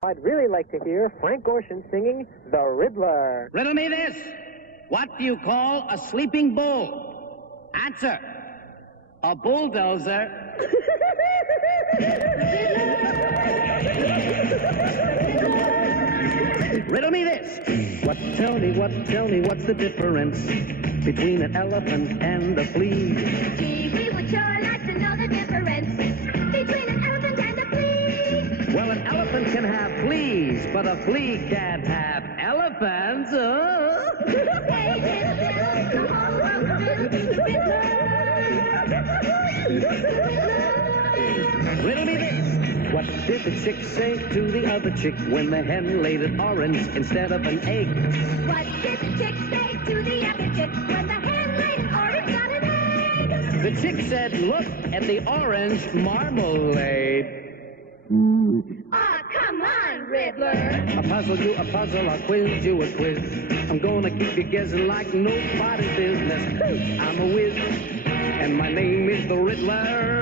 I'd really like to hear Frank Gorshin singing The Riddler. Riddle me this. What do you call a sleeping bull? Answer. A bulldozer. Riddle me this. Tell me, what's the difference between an elephant and a flea? Gee, we would sure like to know the difference between an elephant and a flea. Well, an elephant can have fleas, but a flea can't have elephants. Riddle me this. What did the chick say to the other chick when the hen laid an orange instead of an egg? What did the chick say to the other chick when the hen laid an orange on an egg? The chick said, look at the orange marmalade. Aw, come on, Riddler. I puzzle you a puzzle, I quiz you a quiz. I'm gonna keep you guessing like nobody's business. I'm a whiz, and my name is the Riddler.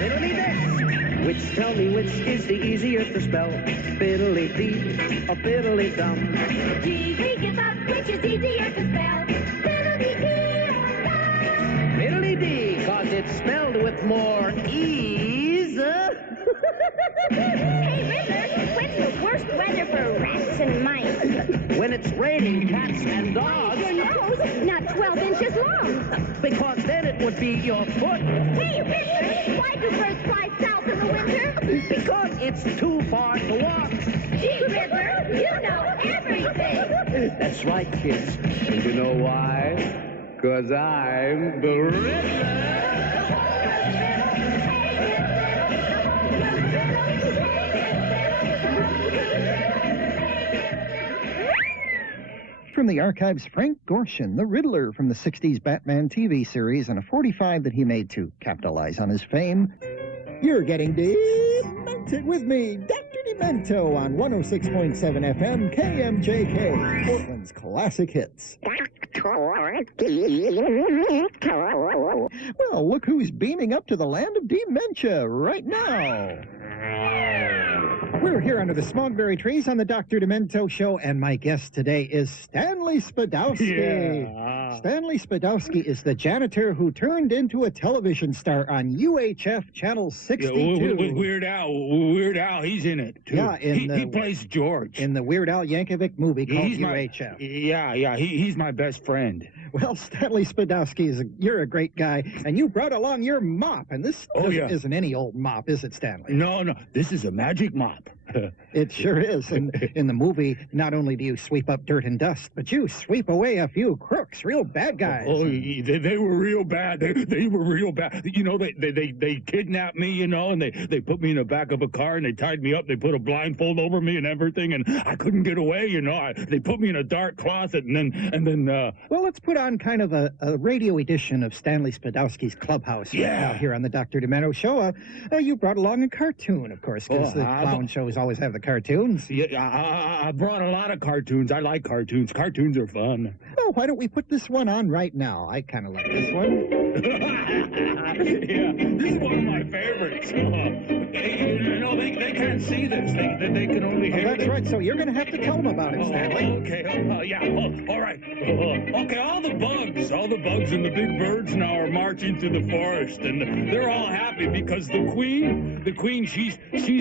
Riddle me this. Tell me which is the easier to spell? Fiddly-dee or fiddly-dum? Gee, we give up which is easier to spell. Fiddly-dee or dum. Fiddly-dee, cause it's spelled with more ease. Hey, Riddler, when's the worst weather for rats and mice? When it's raining cats and dogs. Your nose, not 12 inches long. Because then it would be your foot. Hey, Riddler, why do birds fly south in the winter? Because it's too far to walk. Gee, Riddler, you know everything. That's right, kids. And you know why? Because I'm the Riddler. From the archives, Frank Gorshin, the Riddler from the 60s Batman TV series, and a 45 that he made to capitalize on his fame. You're getting demented with me, Dr. Demento, on 106.7 FM KMJK, Portland's classic hits. Well, look who's beaming up to the land of dementia right now. We're here under the smogberry trees on the Dr. Demento Show, and my guest today is Stanley Spadowski. Yeah. Stanley Spadowski is the janitor who turned into a television star on UHF Channel 62. Yeah, with Weird Al. Weird Al, he's in it, too. Yeah, he plays George. In the Weird Al Yankovic movie called UHF. He's my best friend. Well, Stanley Spadowski, you're a great guy, and you brought along your mop, and this isn't any old mop, is it, Stanley? No, this is a magic mop. It sure is. And in the movie, not only do you sweep up dirt and dust, but you sweep away a few crooks, real bad guys. Oh, they were real bad. They were real bad. You know, they kidnapped me, you know, and they put me in the back of a car and they tied me up. They put a blindfold over me and everything, and I couldn't get away, you know. They put me in a dark closet, and then. Well, let's put on kind of a radio edition of Stanley Spadowski's Clubhouse right now here on the Dr. Demento Show. You brought along a cartoon, of course, because the clown shows always have the cartoons. Yeah, I brought a lot of cartoons. I like cartoons. Cartoons are fun. Oh, why don't we put this one on right now? I kind of like this one. Yeah, this is one of my favorites. You know, they can't see this. They can only hear it. That's right. So you're going to have to tell them about it, Stanley. Okay. All right. Okay, all the bugs and the big birds now are marching through the forest, and they're all happy because the queen, she's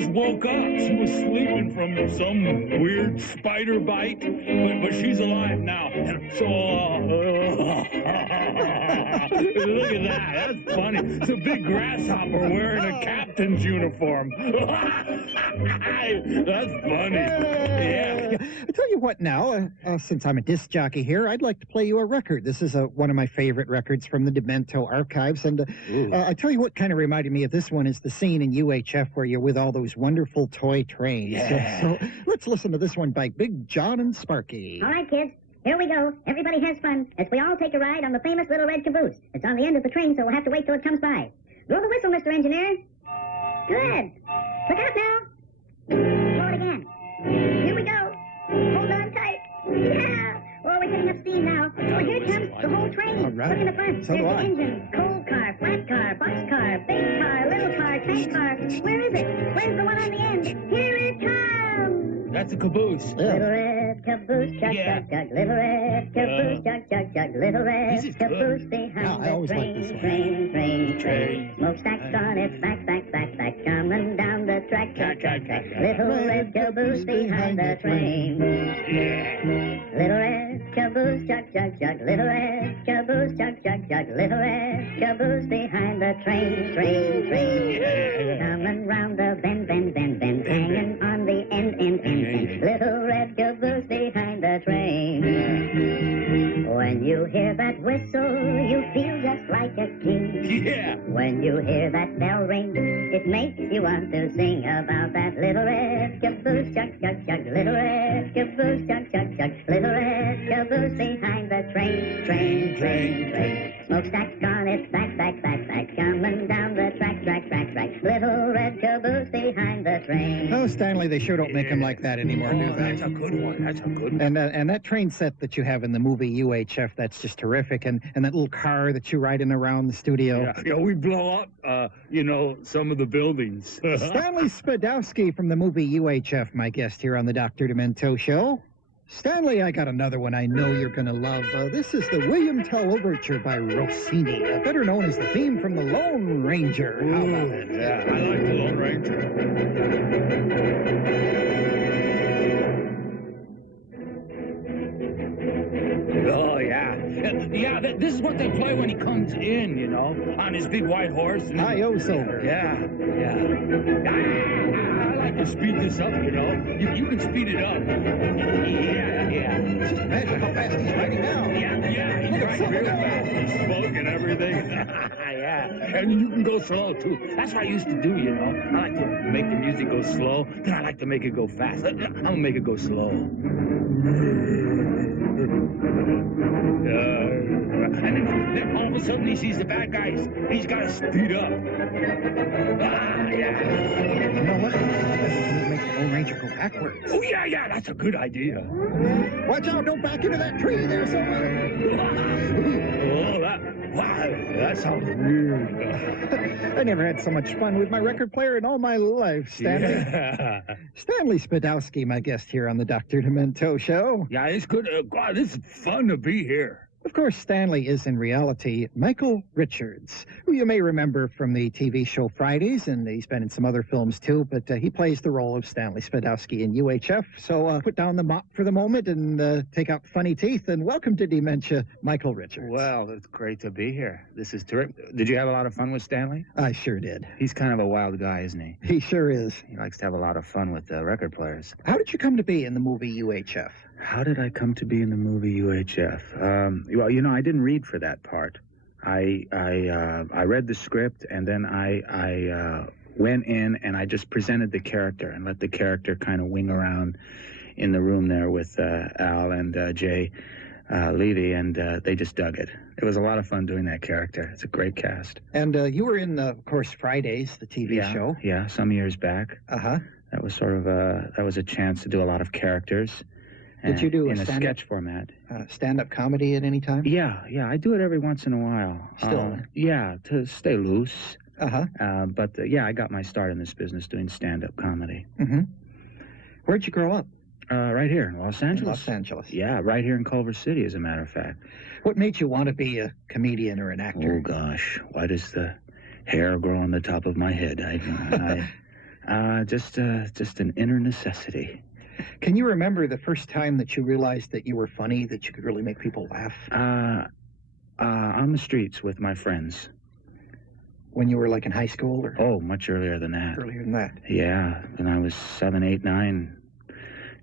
woke up. She was sleeping from some weird spider bite, but she's alive now. And so, look at that. That's funny. It's a big grasshopper wearing a captain's uniform. That's funny. Yeah. I tell you what now, since I'm a disc jockey here, I'd like to play you a record. This is one of my favorite records from the Demento archives. And I tell you what kind of reminded me of this one is the scene in UHF where you're with all those wonderful toy trains. Yeah. So let's listen to this one by Big John and Sparky. All right, kids. Here we go. Everybody has fun as we all take a ride on the famous little red caboose. It's on the end of the train, so we'll have to wait till it comes by. Blow the whistle, Mr. Engineer. Good. Look out now. Blow it again. Here we go. Hold on tight. Yeah. Oh, we're getting up steam now. Oh, here it comes. The whole train. All right. Look in the front. So There's do the I. engine. Coal car, flat car, box car, big car, little car, tank car. Where is it? Where's the one on the end? Here it comes! That's a caboose. Little red caboose, chug, chug, chug. Little red caboose, chug, chug, chug. Little This is red caboose good. behind I the always liked this train, one. train. Smokestacks on its back, coming down the track, track, track, track. Little red caboose behind the train. Little red caboose, chug, chug, chug. Little red caboose, chug, chug, chug. Little red caboose behind the train, coming round the bend, hanging on the end. Little red caboose behind the train. When you hear that whistle, you feel just like a king. Yeah. When you hear that bell ring, it makes you want to sing about that little red caboose, chug, chug, chug. Little red caboose, chug, chug, chug. Little red caboose behind the train. Smokestacks on its back, coming down the track, track, track, track. Little red caboose behind the train. Oh, Stanley, they sure don't make them like that anymore, do they? That's a good one. That's a good one. And that train set that you have in the movie UHF, that's just terrific. And that little car that you're riding around the studio. Yeah, we blow up, some of the buildings. Stanley Spadowski from the movie UHF, my guest here on the Dr. Demento Show. Stanley, I got another one I know you're going to love. This is the William Tell Overture by Rossini, better known as the theme from The Lone Ranger. How about it? Yeah, I like The Lone Ranger. Oh, yeah. Yeah, this is what they play when he comes in, on his big white horse. Hi-yo silver. Yeah. I like to speed this up, You can speed it up. Yeah. Just imagine how fast he's riding now. Yeah, he's riding real fast. He's smoke and everything. Yeah. And you can go slow, too. That's what I used to do, I like to make the music go slow, then I like to make it go fast. I'm going to make it go slow. And then all of a sudden he sees the bad guys. He's got to speed up. Yeah. You know what? Let's make the Lone Ranger go backwards. Oh, yeah, that's a good idea. Watch out, don't back into that tree there, somewhere. That sounds weird. I never had so much fun with my record player in all my life, Stanley. Yeah. Stanley Spadowski, my guest here on the Dr. Demento Show. Yeah, it's good. God, this is fun to be here. Of course, Stanley is in reality Michael Richards, who you may remember from the TV show Fridays, and he's been in some other films too, but he plays the role of Stanley Spadowski in UHF. So put down the mop for the moment and take out funny teeth, and welcome to Dementia, Michael Richards. Well, it's great to be here. This is terrific. Did you have a lot of fun with Stanley? I sure did. He's kind of a wild guy, isn't he? He sure is. He likes to have a lot of fun with record players. How did you come to be in the movie UHF? How did I come to be in the movie UHF? Well, I didn't read for that part. I read the script, and then I went in and I just presented the character and let the character kind of wing around in the room there with Al and Jay Levy, and they just dug it. It was a lot of fun doing that character. It's a great cast. And you were in, of course, Fridays, the TV show. Yeah, some years back. Uh-huh. That was sort of that was a chance to do a lot of characters. Did you do in a a sketch format? Stand-up comedy at any time? Yeah, I do it every once in a while. Still? Yeah, to stay loose. Uh-huh. But I got my start in this business doing stand-up comedy. Mm-hmm. Where'd you grow up? Right here in Los Angeles. Los Angeles. Yeah, right here in Culver City, as a matter of fact. What made you want to be a comedian or an actor? Oh, gosh. Why does the hair grow on the top of my head? Just an inner necessity. Can you remember the first time that you realized that you were funny, that you could really make people laugh? On the streets with my friends. When you were like in high school? Or Oh, much earlier than that. earlier than that? Yeah, when I was 7, 8, 9.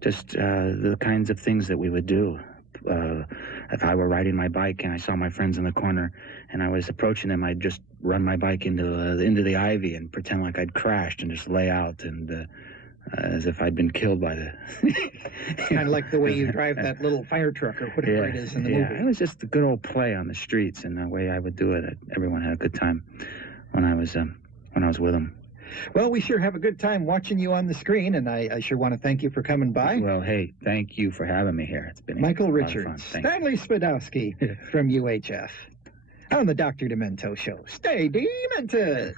Just the kinds of things that we would do. If I were riding my bike and I saw my friends in the corner and I was approaching them, I'd just run my bike into the ivy and pretend like I'd crashed and just lay out and as if I'd been killed by the... Kind of like the way you drive that little fire truck or whatever it is in the movie. It was just a good old play on the streets, and the way I would do it. Everyone had a good time when I was with them. Well, we sure have a good time watching you on the screen, and I sure want to thank you for coming by. Well, hey, thank you for having me here. It's been Michael a lot Richards, of fun. Thank you. Stanley Spadowski from UHF. On the Dr. Demento Show. Stay demented.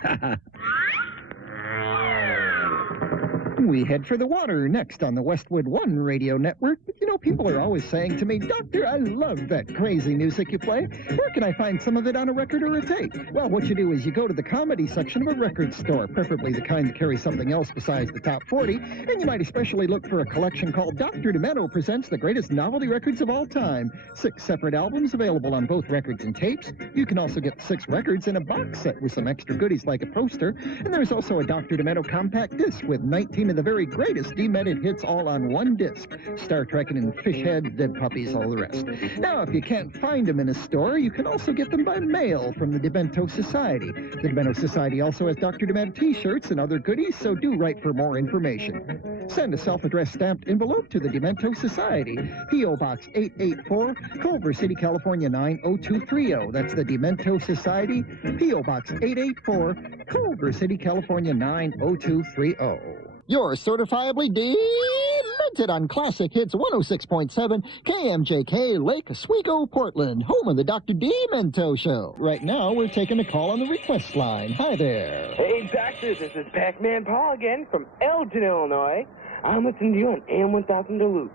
We head for the water next on the Westwood One radio network. You know, people are always saying to me, Doctor, I love that crazy music you play. Where can I find some of it on a record or a tape? Well, what you do is you go to the comedy section of a record store, preferably the kind that carries something else besides the top 40, and you might especially look for a collection called Dr. Demento Presents the Greatest Novelty Records of All Time. 6 separate albums available on both records and tapes. You can also get 6 records in a box set with some extra goodies like a poster, and there's also a Dr. Demento compact disc with 19 of the very greatest demented hits all on one disc. Star Trekkin' and Fishhead, Dead Puppies, all the rest. Now, if you can't find them in a store, you can also get them by mail from the Demento Society. The Demento Society also has Dr. Demento t-shirts and other goodies, so do write for more information. Send a self-addressed stamped envelope to the Demento Society, P.O. Box 884, Culver City, California 90230. That's the Demento Society, P.O. Box 884, Culver City, California 90230. You're certifiably demented on Classic Hits 106.7 KMJK Lake Oswego, Portland, home of the Dr. Demento Show. Right now, we're taking a call on the request line. Hi there. Hey, Doctor, this is Pac-Man Paul again from Elgin, Illinois. I'm listening to you on AM 1000 Duluth.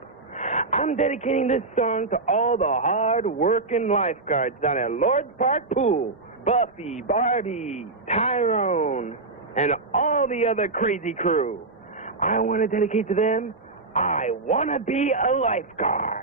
I'm dedicating this song to all the hard-working lifeguards down at Lord's Park Pool. Buffy, Barbie, Tyrone, and all the other crazy crew. I want to dedicate to them, I want to be a lifeguard.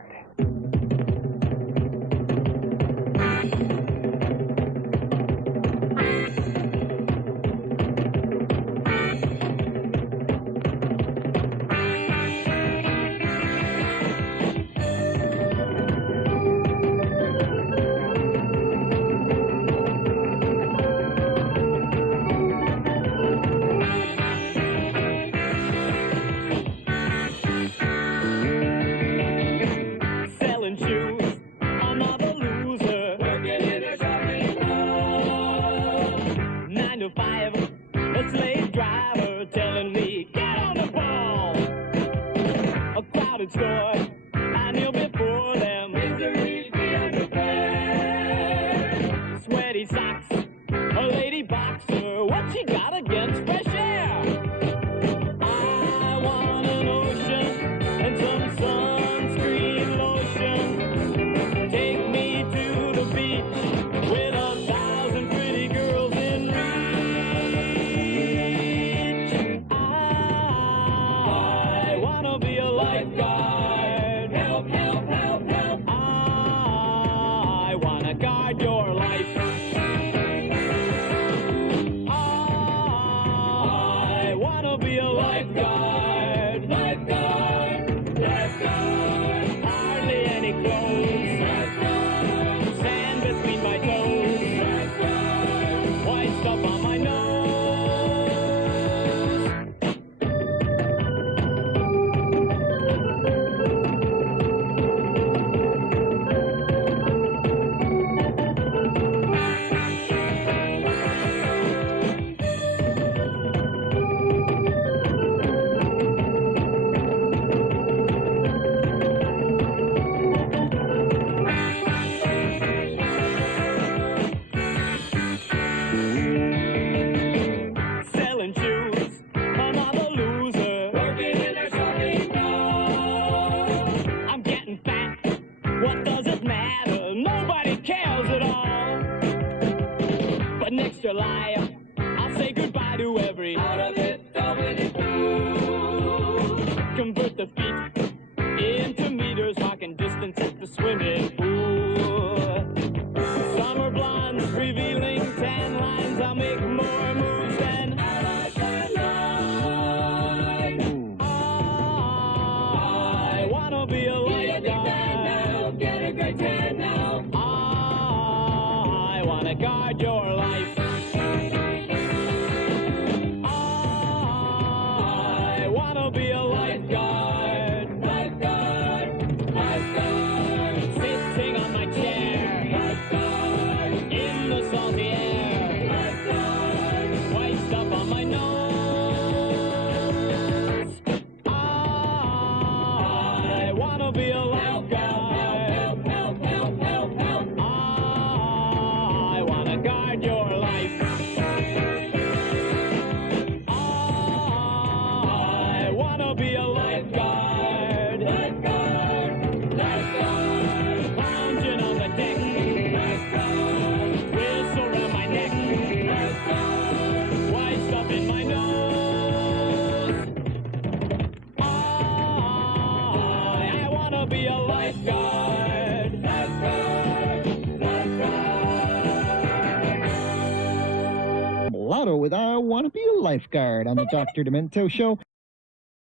wanna be a lifeguard. Lifeguard, lifeguard. Lounging on the deck. Lifeguard. Whistle around my neck. Lifeguard. White stuff in my nose. I wanna be a lifeguard. Lifeguard, lifeguard. Mulatto with I Want to Be a Lifeguard on the Dr. Demento Show.